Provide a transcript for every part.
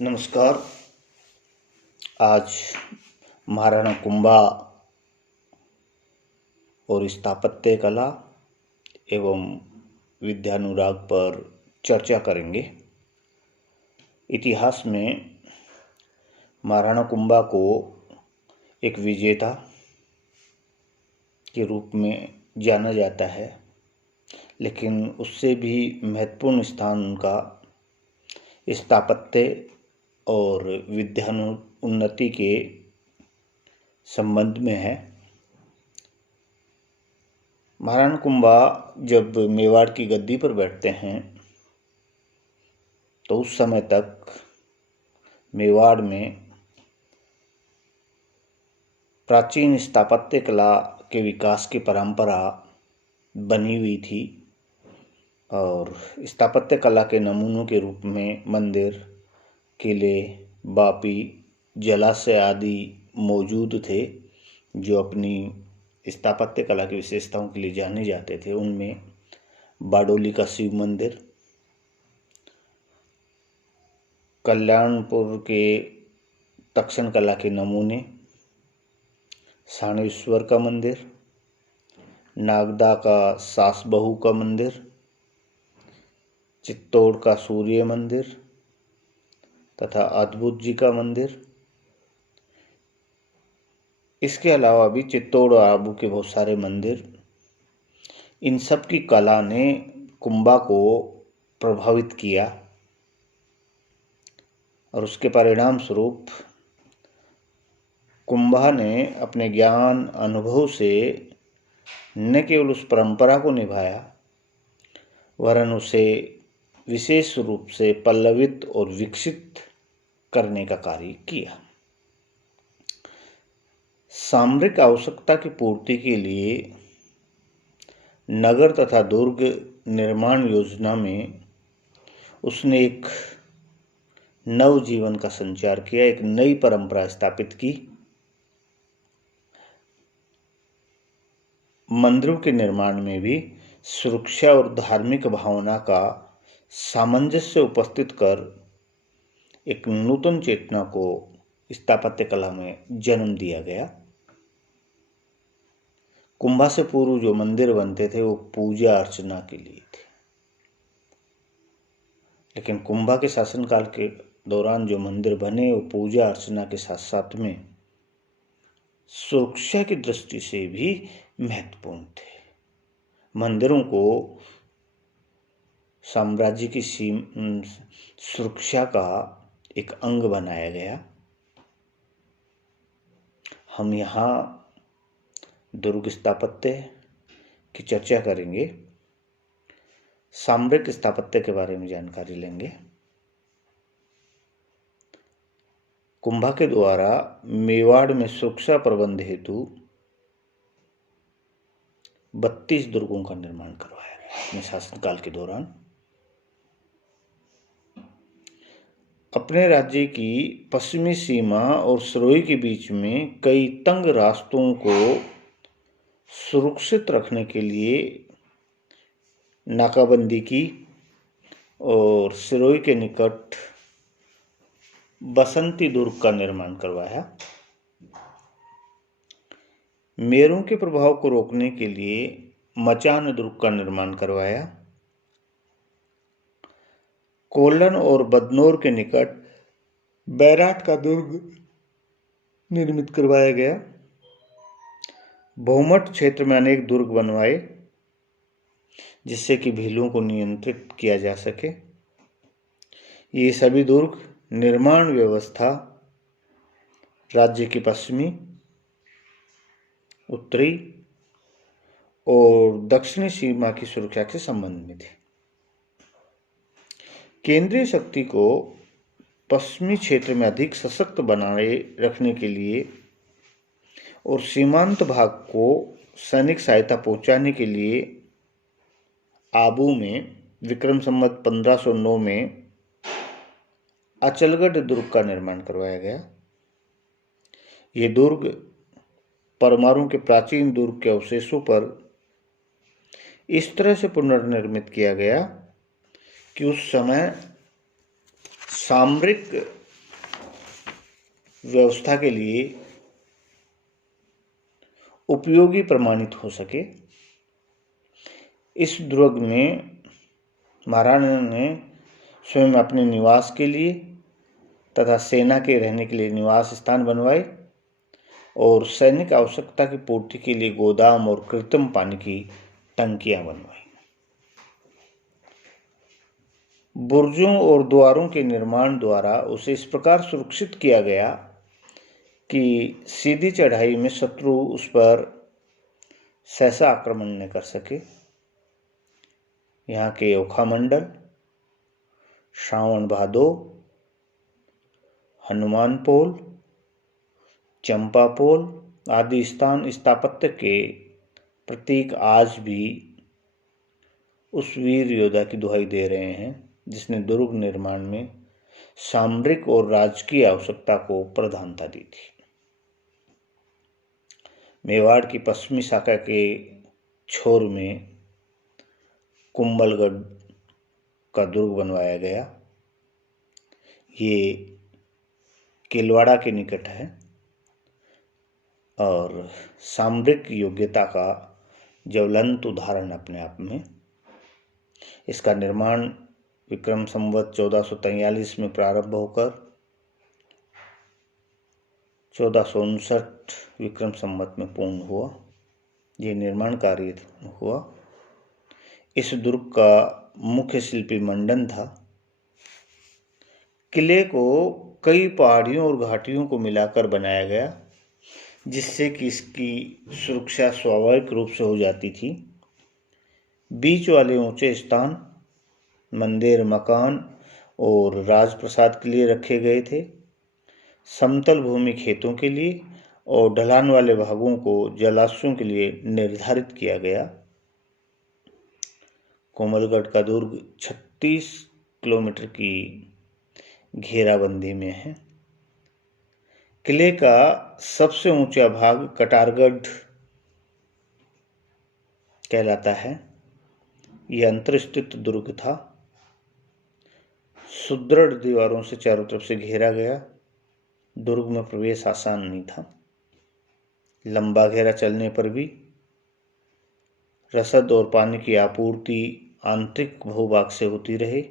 नमस्कार। आज महाराणा कुंभा और स्थापत्य कला एवं विद्यानुराग पर चर्चा करेंगे। इतिहास में महाराणा कुंभा को एक विजेता के रूप में जाना जाता है, लेकिन उससे भी महत्वपूर्ण स्थान उनका स्थापत्य और विद्यानुन्नति के संबंध में है। महाराणा कुंभा जब मेवाड़ की गद्दी पर बैठते हैं तो उस समय तक मेवाड़ में प्राचीन स्थापत्य कला के विकास की परंपरा बनी हुई थी और स्थापत्य कला के नमूनों के रूप में मंदिर, किले, बापी, जलाशय आदि मौजूद थे जो अपनी स्थापत्य कला की विशेषताओं के लिए जाने जाते थे। उनमें बारडोली का शिव मंदिर, कल्याणपुर के तक्षण कला के नमूने, साणेश्वर का मंदिर, नागदा का सास बहू का मंदिर, चित्तौड़ का सूर्य मंदिर तथा अद्भुत जी का मंदिर। इसके अलावा भी चित्तौड़ और आबू के बहुत सारे मंदिर, इन सब की कला ने कुंभा को प्रभावित किया और उसके परिणाम स्वरूप कुंभा ने अपने ज्ञान अनुभव से न केवल उस परंपरा को निभाया वरन उसे विशेष रूप से पल्लवित और विकसित करने का कार्य किया। सामरिक आवश्यकता की पूर्ति के लिए नगर तथा दुर्ग निर्माण योजना में उसने एक नव जीवन का संचार किया, एक नई परंपरा स्थापित की। मंदिरों के निर्माण में भी सुरक्षा और धार्मिक भावना का सामंजस्य उपस्थित कर एक नूतन चेतना को स्थापत्य कला में जन्म दिया गया। कुंभा से पूर्व जो मंदिर बनते थे वो पूजा अर्चना के लिए थे, लेकिन कुंभा के शासनकाल के दौरान जो मंदिर बने वो पूजा अर्चना के साथ साथ में सुरक्षा की दृष्टि से भी महत्वपूर्ण थे। मंदिरों को साम्राज्य की सुरक्षा का एक अंग बनाया गया। हम यहाँ दुर्ग स्थापत्य की चर्चा करेंगे, सामरिक स्थापत्य के बारे में जानकारी लेंगे। कुंभा के द्वारा मेवाड़ में सुरक्षा प्रबंध हेतु 32 दुर्गों का निर्माण करवाया गया अपने शासनकाल के दौरान। अपने राज्य की पश्चिमी सीमा और सिरोही के बीच में कई तंग रास्तों को सुरक्षित रखने के लिए नाकाबंदी की और सिरोही के निकट बसंती दुर्ग का निर्माण करवाया। मेरों के प्रभाव को रोकने के लिए मचान दुर्ग का निर्माण करवाया। कोल्लण और बदनौर के निकट बैराट का दुर्ग निर्मित करवाया गया। बहुमठ क्षेत्र में अनेक दुर्ग बनवाए जिससे कि भीलों को नियंत्रित किया जा सके। ये सभी दुर्ग निर्माण व्यवस्था राज्य की पश्चिमी, उत्तरी और दक्षिणी सीमा की सुरक्षा के संबंध में थे। केंद्रीय शक्ति को पश्चिमी क्षेत्र में अधिक सशक्त बनाए रखने के लिए और सीमांत भाग को सैनिक सहायता पहुंचाने के लिए आबू में विक्रम संवत 1509 में अचलगढ़ दुर्ग का निर्माण करवाया गया। ये दुर्ग परमारों के प्राचीन दुर्ग के अवशेषों पर इस तरह से पुनर्निर्मित किया गया कि उस समय सामरिक व्यवस्था के लिए उपयोगी प्रमाणित हो सके, इस दुर्ग में महाराणा ने स्वयं अपने निवास के लिए तथा सेना के रहने के लिए निवास स्थान बनवाए और सैनिक आवश्यकता की पूर्ति के लिए गोदाम और कृत्रिम पानी की टंकियां बनवाई। बुर्जों और द्वारों के निर्माण द्वारा उसे इस प्रकार सुरक्षित किया गया कि सीधी चढ़ाई में शत्रु उस पर सहसा आक्रमण न कर सके। यहाँ के ओखा मंडल, श्रावण भादो, हनुमान पोल, चंपा पोल आदि स्थान स्थापत्य के प्रतीक आज भी उस वीर योद्धा की दुहाई दे रहे हैं जिसने दुर्ग निर्माण में सामरिक और राजकीय आवश्यकता को प्रधानता दी थी। मेवाड़ की पश्चिमी शाखा के छोर में कुंभलगढ़ का दुर्ग बनवाया गया। ये केलवाड़ा के निकट है और सामरिक योग्यता का ज्वलंत उदाहरण अपने आप में। इसका निर्माण विक्रम संवत 1443 में प्रारंभ होकर 1459 विक्रम संवत में पूर्ण हुआ। ये निर्माण कार्य हुआ। इस दुर्ग का मुख्य शिल्पी मंडन था। किले को कई पहाड़ियों और घाटियों को मिलाकर बनाया गया जिससे कि इसकी सुरक्षा स्वाभाविक रूप से हो जाती थी। बीच वाले ऊंचे स्थान मंदिर, मकान और राजप्रसाद के लिए रखे गए थे। समतल भूमि खेतों के लिए और ढलान वाले भागों को जलाशयों के लिए निर्धारित किया गया। कोमलगढ़ का दुर्ग 36 किलोमीटर की घेराबंदी में है। किले का सबसे ऊंचा भाग कटारगढ़ कहलाता है। यह अंतर्स्थित दुर्ग था। सुदृढ़ दीवारों से चारों तरफ से घेरा गया। दुर्ग में प्रवेश आसान नहीं था। लंबा घेरा चलने पर भी रसद और पानी की आपूर्ति आंतरिक भूभाग से होती रहे,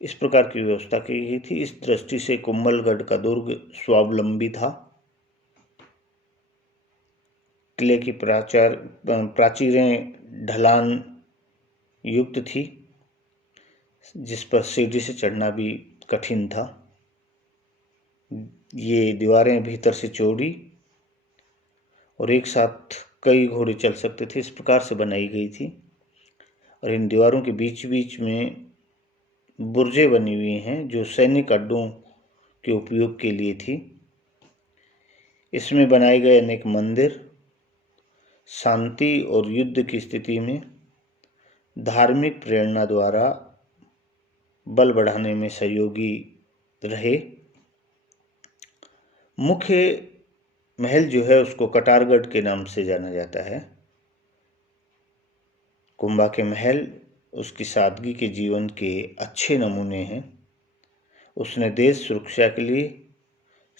इस प्रकार की व्यवस्था की गई थी। इस दृष्टि से कुंभलगढ़ का दुर्ग स्वावलंबी था। किले की प्राचीरें ढलान युक्त थी जिस पर सीढ़ी से चढ़ना भी कठिन था। ये दीवारें भीतर से चौड़ी और एक साथ कई घोड़े चल सकते थे, इस प्रकार से बनाई गई थी। और इन दीवारों के बीच बीच में बुर्जें बनी हुई हैं जो सैनिक अड्डों के उपयोग के लिए थी। इसमें बनाए गए अनेक मंदिर शांति और युद्ध की स्थिति में धार्मिक प्रेरणा द्वारा बल बढ़ाने में सहयोगी रहे। मुख्य महल जो है उसको कटारगढ़ के नाम से जाना जाता है। कुंभा के महल उसकी सादगी के जीवन के अच्छे नमूने हैं। उसने देश सुरक्षा के लिए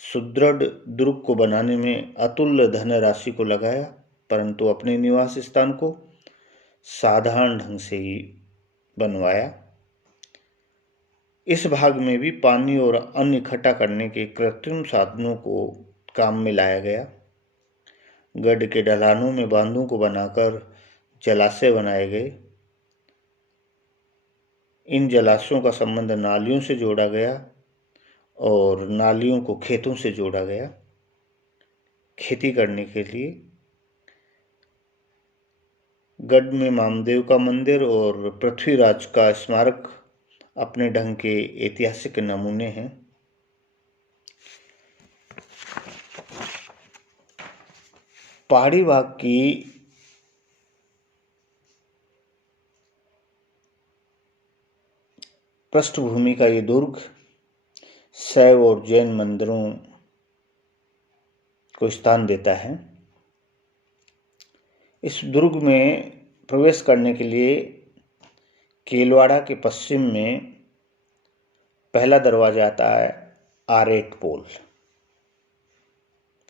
सुदृढ़ दुर्ग को बनाने में अतुल्य धनराशि को लगाया, परंतु अपने निवास स्थान को साधारण ढंग से ही बनवाया। इस भाग में भी पानी और अन्न इकट्ठा करने के कृत्रिम साधनों को काम में लाया गया। गढ़ के ढलानों में बांधों को बनाकर जलाशय बनाए गए। इन जलाशयों का संबंध नालियों से जोड़ा गया और नालियों को खेतों से जोड़ा गया। खेती करने के लिए गढ़ में मामदेव का मंदिर और पृथ्वीराज का स्मारक अपने ढंग के ऐतिहासिक नमूने हैं। पहाड़ी भाग की पृष्ठभूमि का ये दुर्ग शैव और जैन मंदिरों को स्थान देता है। इस दुर्ग में प्रवेश करने के लिए केलवाड़ा के पश्चिम में पहला दरवाजा आता है आरेट पोल।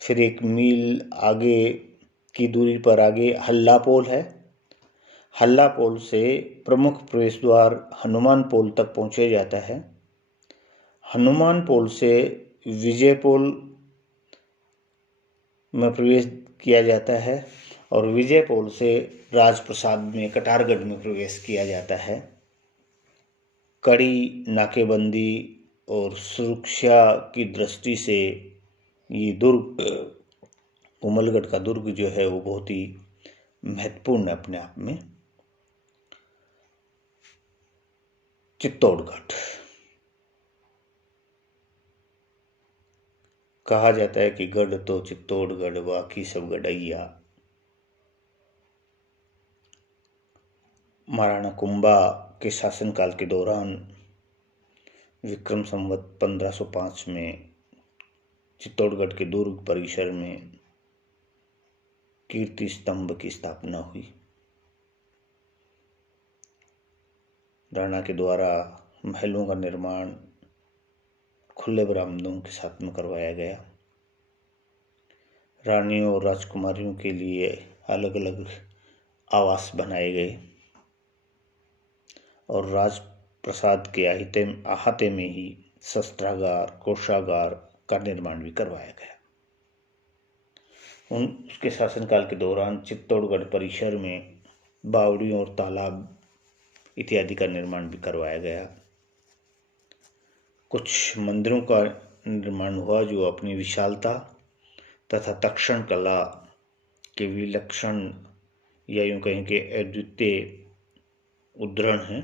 फिर 1 मील आगे की दूरी पर आगे हल्ला पोल है। हल्ला पोल से प्रमुख प्रवेश द्वार हनुमान पोल तक पहुँचा जाता है। हनुमान पोल से विजय पोल में प्रवेश किया जाता है और विजय पोल से राजप्रसाद में कटारगढ़ में प्रवेश किया जाता है। कड़ी नाकेबंदी और सुरक्षा की दृष्टि से ये दुर्ग, कोमलगढ़ का दुर्ग जो है वो बहुत ही महत्वपूर्ण है अपने आप में। चित्तौड़गढ़ कहा जाता है कि गढ़ तो चित्तौड़गढ़ बाकी सब गढ़ैया। महाराणा कुंभा के शासनकाल के दौरान विक्रम संवत 1505 में चित्तौड़गढ़ के दुर्ग परिसर में कीर्ति स्तंभ की स्थापना हुई। राणा के द्वारा महलों का निर्माण खुले बरामदों के साथ में करवाया गया। रानियों और राजकुमारियों के लिए अलग अलग आवास बनाए गए और राजप्रसाद के अहाते में ही शस्त्रागार, कोषागार का निर्माण भी करवाया गया। उसके शासनकाल के दौरान चित्तौड़गढ़ परिसर में बावड़ियों और तालाब इत्यादि का निर्माण भी करवाया गया। कुछ मंदिरों का निर्माण हुआ जो अपनी विशालता तथा तक्षण कला के विलक्षण या यूं कहें कि अद्वितीय उदाहरण हैं।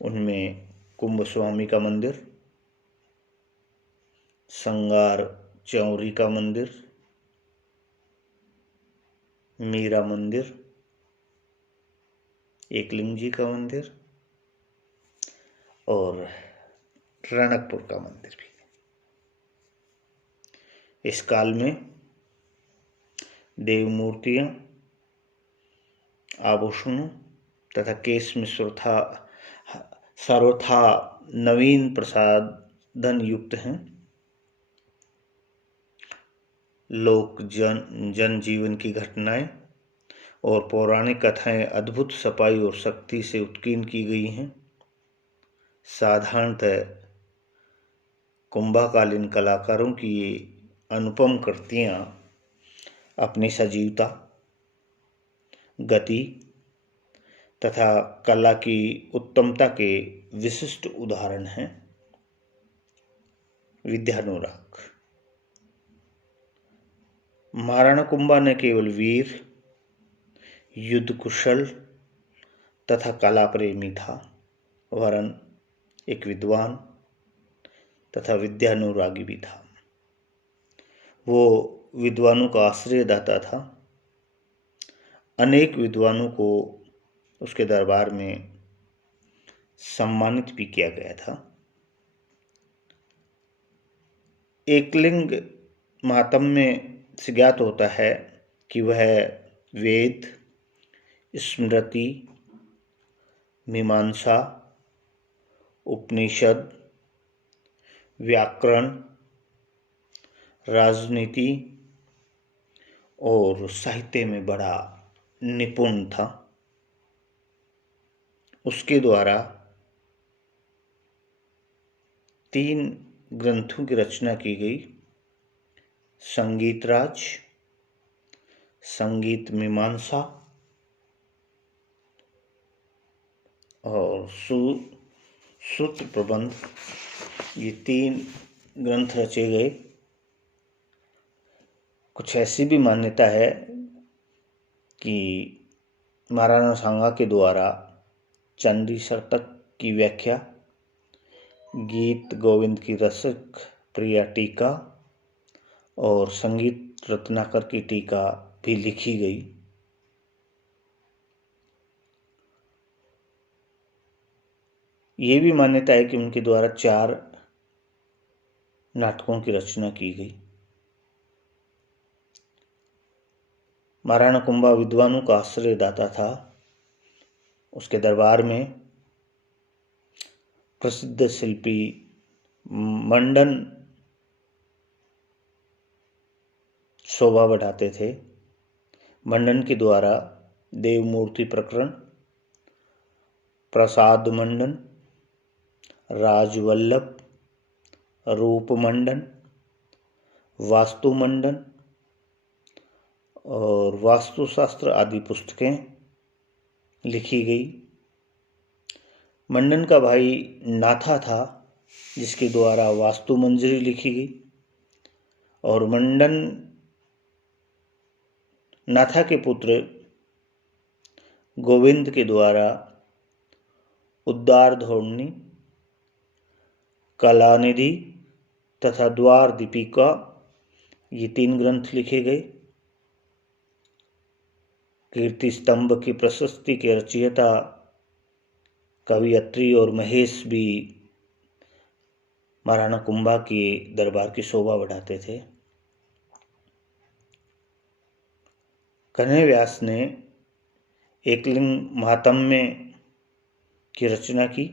उनमें कुंभस्वामी का मंदिर, संगार चौरी का मंदिर, मीरा मंदिर, एकलिंग जी का मंदिर और रणकपुर का मंदिर भी। इस काल में देव मूर्तियां, आभूषणों तथा केश में सर्वथा नवीन प्रसाधन युक्त हैं। लोक जनजीवन की घटनाएं और पौराणिक कथाएं अद्भुत सफाई और शक्ति से उत्कीर्ण की गई हैं। साधारणतः कुंभाकालीन कलाकारों की ये अनुपम कृतियां अपनी सजीवता, गति तथा कला की उत्तमता के विशिष्ट उदाहरण हैं। विद्यानुराग महाराणा कुंभा न केवल वीर, युद्ध कुशल तथा कला प्रेमी था, वरन एक विद्वान तथा विद्यानुरागी भी था। वो विद्वानों का आश्रयदाता था। अनेक विद्वानों को उसके दरबार में सम्मानित भी किया गया था। एकलिंग महात्म्य से ज्ञात होता है कि वह वेद, स्मृति, मीमांसा, उपनिषद, व्याकरण, राजनीति और साहित्य में बड़ा निपुण था। उसके द्वारा 3 ग्रंथों की रचना की गई। संगीतराज, संगीत मीमांसा और सूत्र प्रबंध, ये 3 ग्रंथ रचे गए। कुछ ऐसी भी मान्यता है कि महाराणा सांगा के द्वारा चंडी शतक की व्याख्या, गीत गोविंद की रसिक प्रिया टीका और संगीत रत्नाकर की टीका भी लिखी गई। ये भी मान्यता है कि उनके द्वारा 4 नाटकों की रचना की गई। महाराणा कुंभा विद्वानों का आश्रयदाता था। उसके दरबार में प्रसिद्ध शिल्पी मंडन शोभा बढ़ाते थे। मंडन के द्वारा देव मूर्ति प्रकरण, प्रसाद मंडन, राजवल्लभ, रूप मंडन, वास्तु मंडन और वास्तुशास्त्र आदि पुस्तकें लिखी गई। मंडन का भाई नाथा था, जिसके द्वारा वास्तु मंजरी लिखी गई, और मंडन नाथा के पुत्र गोविंद के द्वारा उद्दार धोरणी, कलानिधि तथा द्वार दीपिका, ये 3 ग्रंथ लिखे गए। कीर्ति स्तंभ की प्रशस्ति के रचयिता कवि अत्रि और महेश भी महाराणा कुंभा के दरबार की शोभा बढ़ाते थे। कन्हैया व्यास ने एकलिंग महात्म्य की रचना की,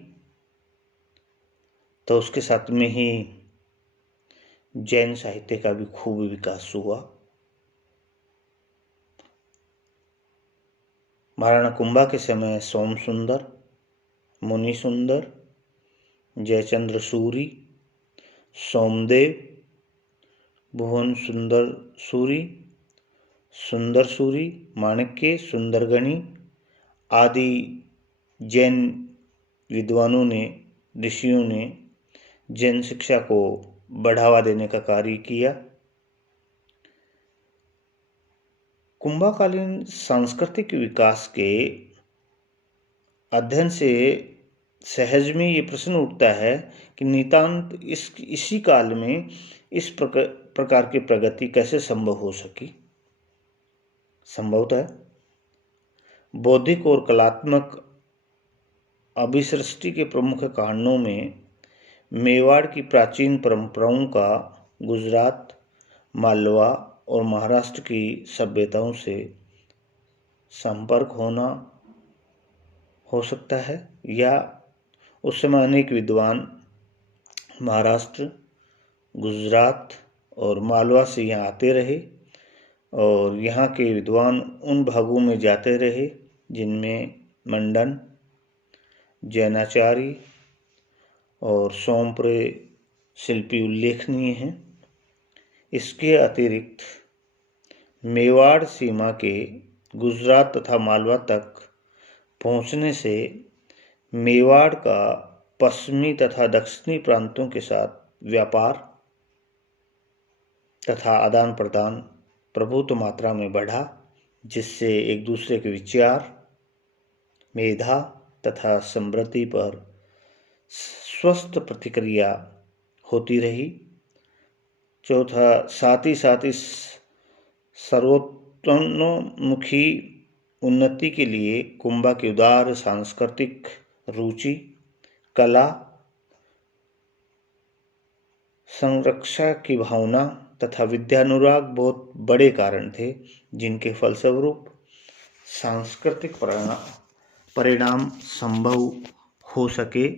तो उसके साथ में ही जैन साहित्य का भी खूब विकास हुआ। महाराणा कुंभा के समय सोम सुंदर, मुनि सुंदर, जयचंद्र सूरी, सोमदेव, भुवन सुंदर सूरी, सुंदर सूरी, माणक्य, सुंदरगणी आदि जैन विद्वानों ने, ऋषियों ने जैन शिक्षा को बढ़ावा देने का कार्य किया। कुंभाकालीन सांस्कृतिक विकास के अध्ययन से सहज में ये प्रश्न उठता है कि नितांत इसी काल में इस प्रकार की प्रगति कैसे संभव हो सकी। संभवतः बौद्धिक और कलात्मक अभिसृष्टि के प्रमुख कारणों में मेवाड़ की प्राचीन परंपराओं का गुजरात, मालवा और महाराष्ट्र की सभ्यताओं से संपर्क होना हो सकता है, या उस समय अनेक विद्वान महाराष्ट्र, गुजरात और मालवा से यहाँ आते रहे और यहाँ के विद्वान उन भागों में जाते रहे जिनमें मंडन, जैनाचार्य और सोमपुरे शिल्पी उल्लेखनीय हैं। इसके अतिरिक्त मेवाड़ सीमा के गुजरात तथा मालवा तक पहुँचने से मेवाड़ का पश्चिमी तथा दक्षिणी प्रांतों के साथ व्यापार तथा आदान प्रदान प्रभुत्व मात्रा में बढ़ा, जिससे एक दूसरे के विचार, मेधा तथा समृद्धि पर स्वस्थ प्रतिक्रिया होती रही। चौथा, साथ ही सर्वतोन्मुखी उन्नति के लिए कुंभा की उदार सांस्कृतिक रुचि, कला, संरक्षा की भावना तथा विद्यानुराग बहुत बड़े कारण थे, जिनके फलस्वरूप सांस्कृतिक परिणाम संभव हो सके।